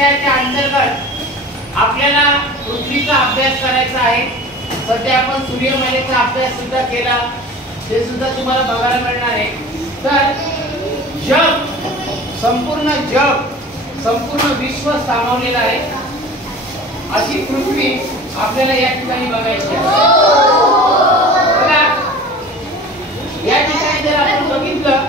विषयाच्या अंतर्गत आपल्याला पृथ्वीचा अभ्यास करायचा आहे। सध्या आपण सूर्यमालेचा अभ्यास सुद्धा केला, ते सुद्धा तुम्हाला बघायला मिळणार आहे। तर जग, संपूर्ण जग, संपूर्ण विश्व सामावलेलं आहे अशी पृथ्वी आपल्याला या ठिकाणी बघायची आहे। बघा, या ठिकाणी जर आपण बघितलं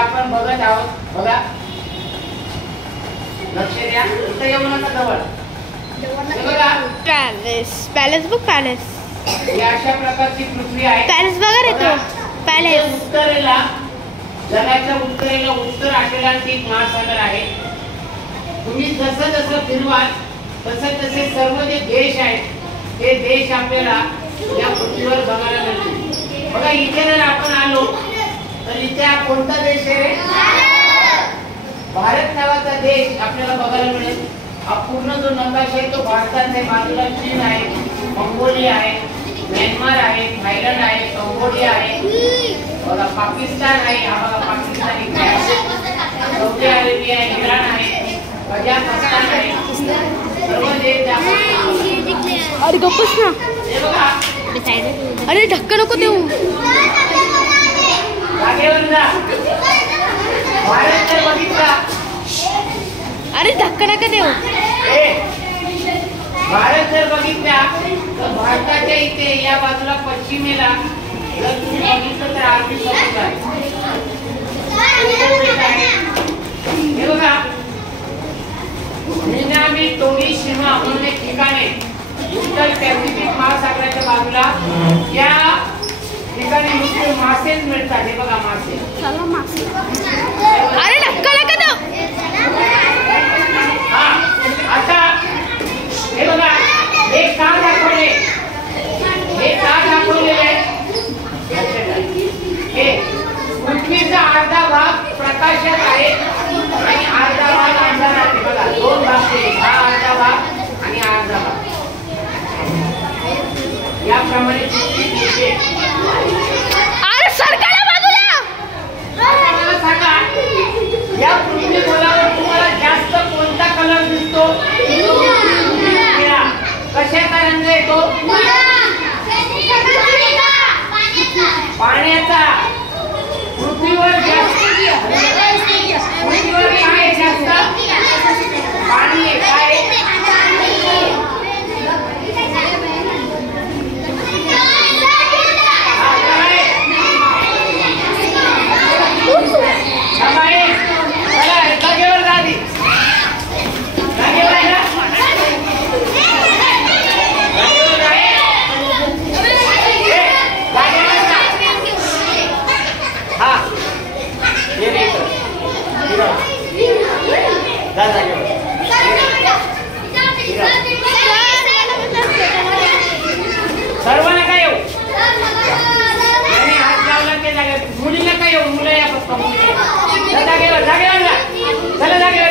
आपण बघत आहोत। बघा, लक्ष द्या, इथं येऊ नका जवळ। बघा, पॅलेस, पॅलेस बघ, पॅलेस ही अशा प्रकारची पृथ्वी आहे। पॅलेस बघा रे तो, पॅलेस। उत्तरेला, जगाच्या उत्तरेला उत्तर अटलांटिक महासागर आहे। तुम्ही जसं जसं फिरवाल तसे तसे सर्व जे देश आहेत ते देश आपल्याला या पृथ्वीवर बघायला मिळतील। बघा, इथे जर आपण आलो तर इथे कोणता देश आहे? भारत नावाचा देश आपल्याला बघायला मिळेल। हा पूर्ण जो नकाशा आहे तो भारताच्या बाजूला चीन आहे, मंगोलिया आहे, म्यानमार आहे, थायलंड आहे, कंबोडिया आहे, बघा पाकिस्तान आहे, हा बघा पाकिस्तान इथे आहे, सौदी अरेबिया आहे, इराण आहे, कझाकस्तान आहे, सर्व देश अरे गप्पच ना, हे बघा, अरे धक्का नको देऊ, जागेवर जा। भारत जर बघितला, अरे धक्का नका देऊ, भारत जर बघितला तर भारताच्या इथे या बाजूला पश्चिमेला जर तुम्ही बघितलं तर अरबी समुद्र आहे। हे बघा, मिनामी टोनिशिमा म्हणून एक ठिकाण आहे उत्तर पॅसिफिक महासागराच्या बाजूला। या ठिकाणी नुसते मासेच मिळतात। हे बघा, मासे, अरे धक्का नका देऊ। हा, आता हे बघा, हे का दाखवले, हे का दाखवलेले हे पृथ्वीचा अर्धा भाग प्रकाशात आहे आणि अर्धा भाग अंधारात आहे। बघा, दोन भाग केले, हा अर्धा भाग आणि हा अर्धा भाग, याप्रमाणे अरे सरकारला बाजूला सांगा, या पृथ्वी गोलावर तुम्हाला जास्त कोणता कलर दिसतो? कशाचा रंग येतो? पाण्याचा। पृथ्वीवर पृथ्वीवर काय जास्त? पाणी आहे। काय? सर्व नका येऊ, हात लावला ते जागेवर, मुली नका येऊ, मुलं या फक्त, जागेवर, जागेवर जा, चला जागेवर।